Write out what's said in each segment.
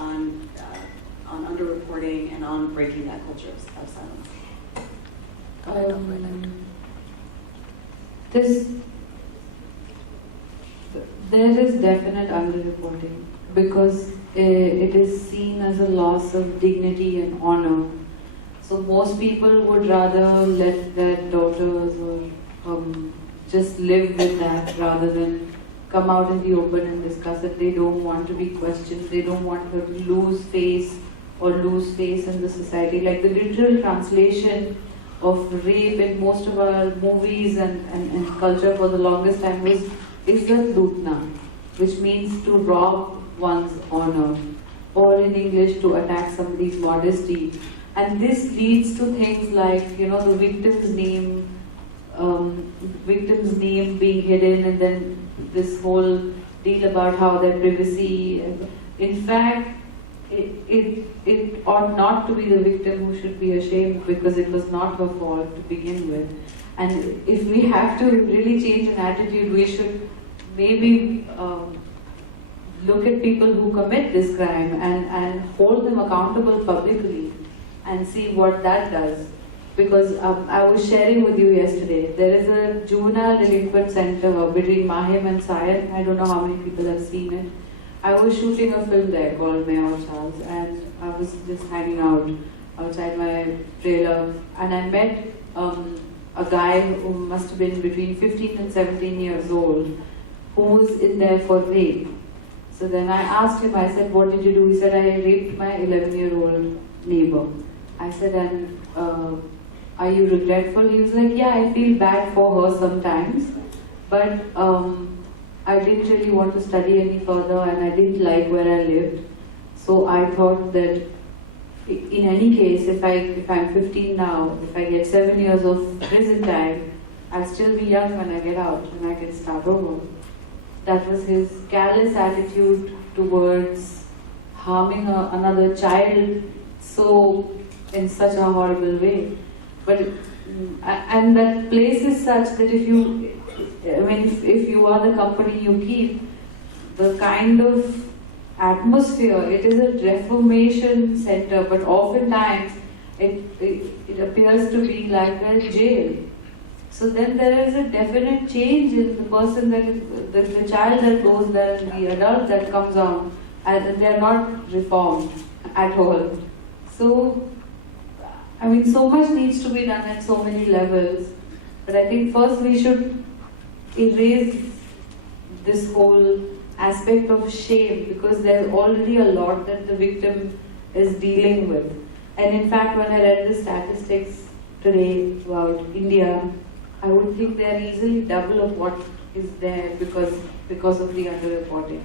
on underreporting and on breaking that culture of silence? There is definite underreporting because it is seen as a loss of dignity and honor. So most people would rather let their daughters or just live with that rather than come out in the open and discuss it. They don't want to be questioned. They don't want her to lose face in the society. Like the literal translation of rape in most of our movies and culture for the longest time was Izzat Lootna, which means to rob one's honor, or in English to attack somebody's modesty. And this leads to things like, the victim's name being hidden, and then this whole deal about how their privacy. In fact, it ought not to be the victim who should be ashamed because it was not her fault to begin with. And if we have to really change an attitude, we should maybe look at people who commit this crime and hold them accountable publicly and see what that does. Because I was sharing with you yesterday, there is a juvenile delinquent center between Mahim and Sion. I don't know how many people have seen it. I was shooting a film there called Mayor Charles, and I was just hanging out outside my trailer, and I met a guy who must have been between 15 and 17 years old, who was in there for rape. So then I asked him, I said, what did you do? He said, I raped my 11-year-old neighbor. I said, and are you regretful? He was like, yeah, I feel bad for her sometimes, but I didn't really want to study any further and I didn't like where I lived. So I thought that in any case, if I'm 15 now, if I get 7 years of prison time, I'll still be young when I get out and I can start over. That was his callous attitude towards harming another child in such a horrible way. But and that place is such that if you are the company you keep, the kind of atmosphere, it is a reformation center, but oftentimes it appears to be like a jail. So then there is a definite change in the person the child that goes there and the adult that comes out, and they are not reformed at all. So, so much needs to be done at so many levels. But I think first we should erase this whole aspect of shame, because there's already a lot that the victim is dealing with. And in fact, when I read the statistics today about India, I would think they're easily double of what is there because of the underreporting.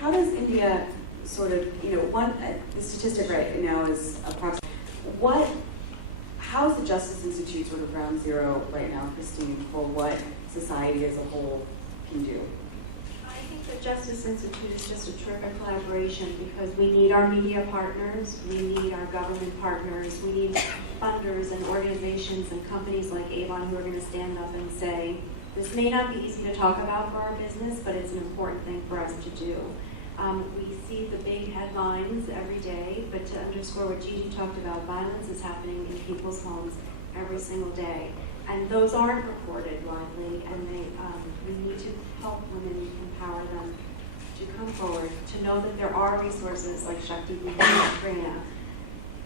How does India sort of, the statistic right now is approximately, how is the Justice Institute sort of ground zero right now, Christine, for what society as a whole can do? I think the Justice Institute is just a terrific collaboration because we need our media partners, we need our government partners, we need funders and organizations and companies like Avon who are going to stand up and say, this may not be easy to talk about for our business, but it's an important thing for us to do. We see the big headlines every day, but to underscore what Gigi talked about, violence is happening in people's homes every single day. And those aren't reported widely, and we need to help women, empower them to come forward, to know that there are resources like Shakti Prina,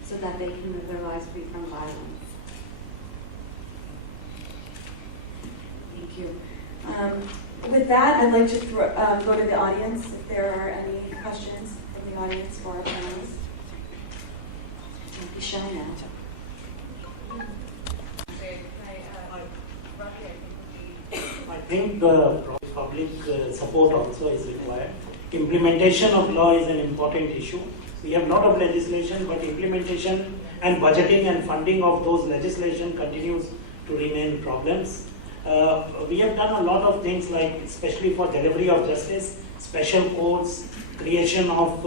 so that they can live their lives free from violence. Thank you. With that, I'd like to go to the audience if there are any questions from the audience for our panelists. Don't be shy now. I think the public support also is required. Implementation of law is an important issue. We have lot of legislation, but implementation and budgeting and funding of those legislation continues to remain problems. We have done a lot of things, like especially for delivery of justice, special courts, creation of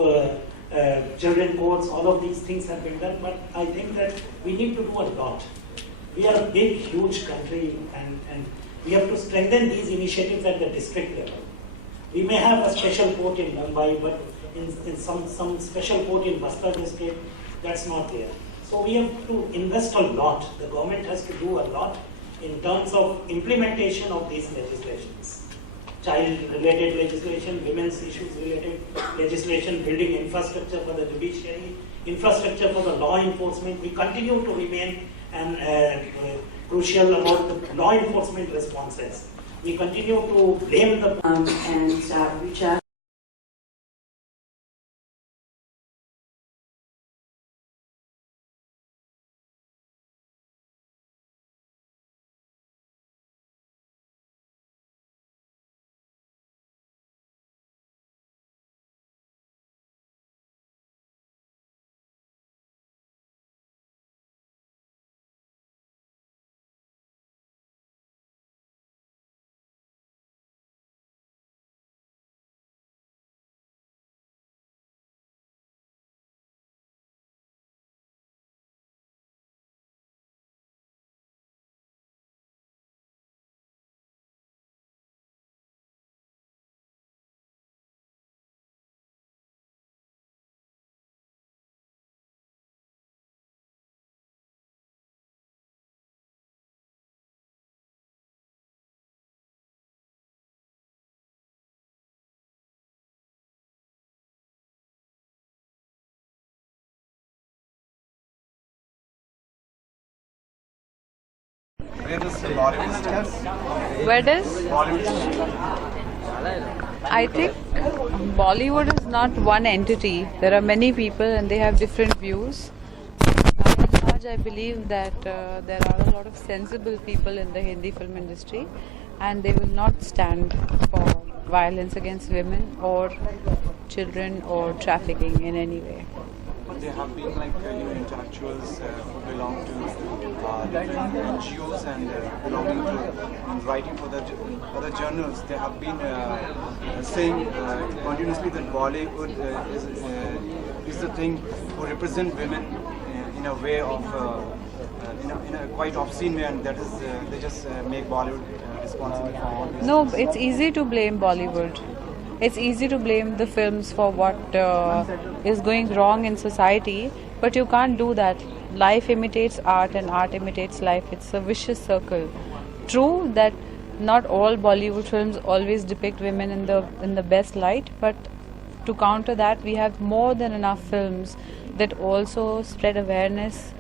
children courts, all of these things have been done, but I think that we need to do a lot. We are a big, huge country, and we have to strengthen these initiatives at the district level. We may have a special court in Mumbai, but in some special court in Bastar district, that's not there. So we have to invest a lot. The government has to do a lot in terms of implementation of these legislations. Child-related legislation, women's issues-related legislation, building infrastructure for the judiciary, infrastructure for the law enforcement. We continue to remain crucial about the law enforcement responses. We continue to blame the... Richa. Where does Bollywood stand? Where does? Bollywood. I think Bollywood is not one entity. There are many people and they have different views. By and large, I believe that there are a lot of sensible people in the Hindi film industry and they will not stand for violence against women or children or trafficking in any way. But there have been intellectuals who belong to different NGOs and belonging to and writing for the other journals. They have been saying continuously that Bollywood is the thing who represent women in a way of in a quite obscene way, and that is they just make Bollywood responsible for all this. No, it's easy to blame Bollywood. It's easy to blame the films for what is going wrong in society, but you can't do that. Life imitates art and art imitates life. It's a vicious circle. True that not all Bollywood films always depict women in the best light, but to counter that, we have more than enough films that also spread awareness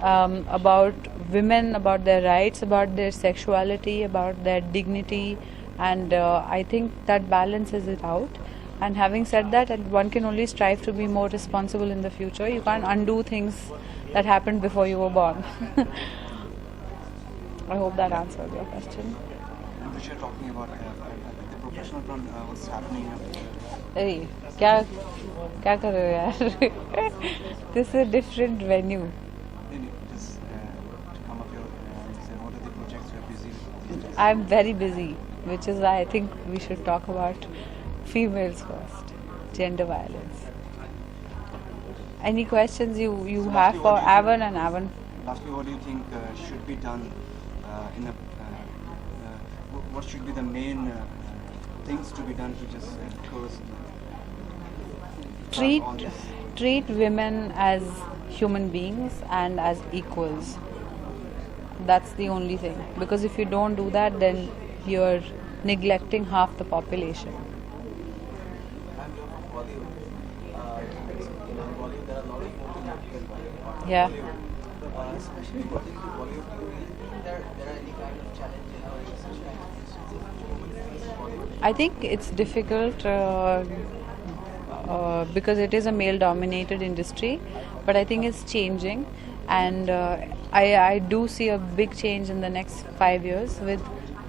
about women, about their rights, about their sexuality, about their dignity. And I think that balances it out. And having said that, one can only strive to be more responsible in the future. You can't undo things that happened before you were born. I hope that answers your question. Which you're talking about the professional front, what's happening. Hey, kya kar rahe ho yaar? This is a different venue. Just to come up here and say what are the projects you're busy with? I'm very busy, which is why I think we should talk about females first, gender violence. Any questions you have for Avan and Avan? Lastly, what do you think should be done in a what should be the main things to be done to just cause treat women as human beings and as equals. That's the only thing. Because if you don't do that, then you're neglecting half the population. Yeah. Especially according to Bollywood, do you think there are any kind of challenges or issues? I think it's difficult because it is a male-dominated industry, but I think it's changing, and I do see a big change in the next 5 years with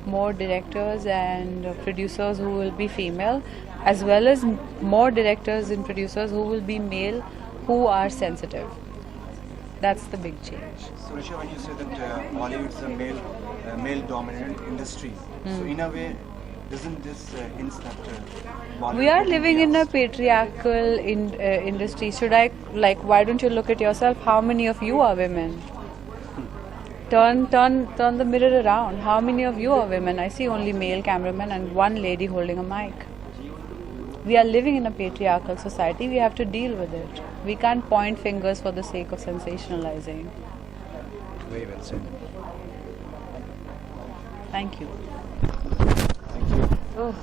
more directors and producers who will be female, as well as more directors and producers who will be male, who are sensitive. That's the big change. So, Richa, when you say that Bollywood is a male-dominated industry, so in a way, doesn't this hint that Bollywood? We are living in a patriarchal industry. Why don't you look at yourself? How many of you are women? Turn the mirror around. How many of you are women? I see only male cameramen and one lady holding a mic. we are living in a patriarchal society. We have to deal with it. We can't point fingers for the sake of sensationalizing. Very well said. Thank you. Thank you. Oh.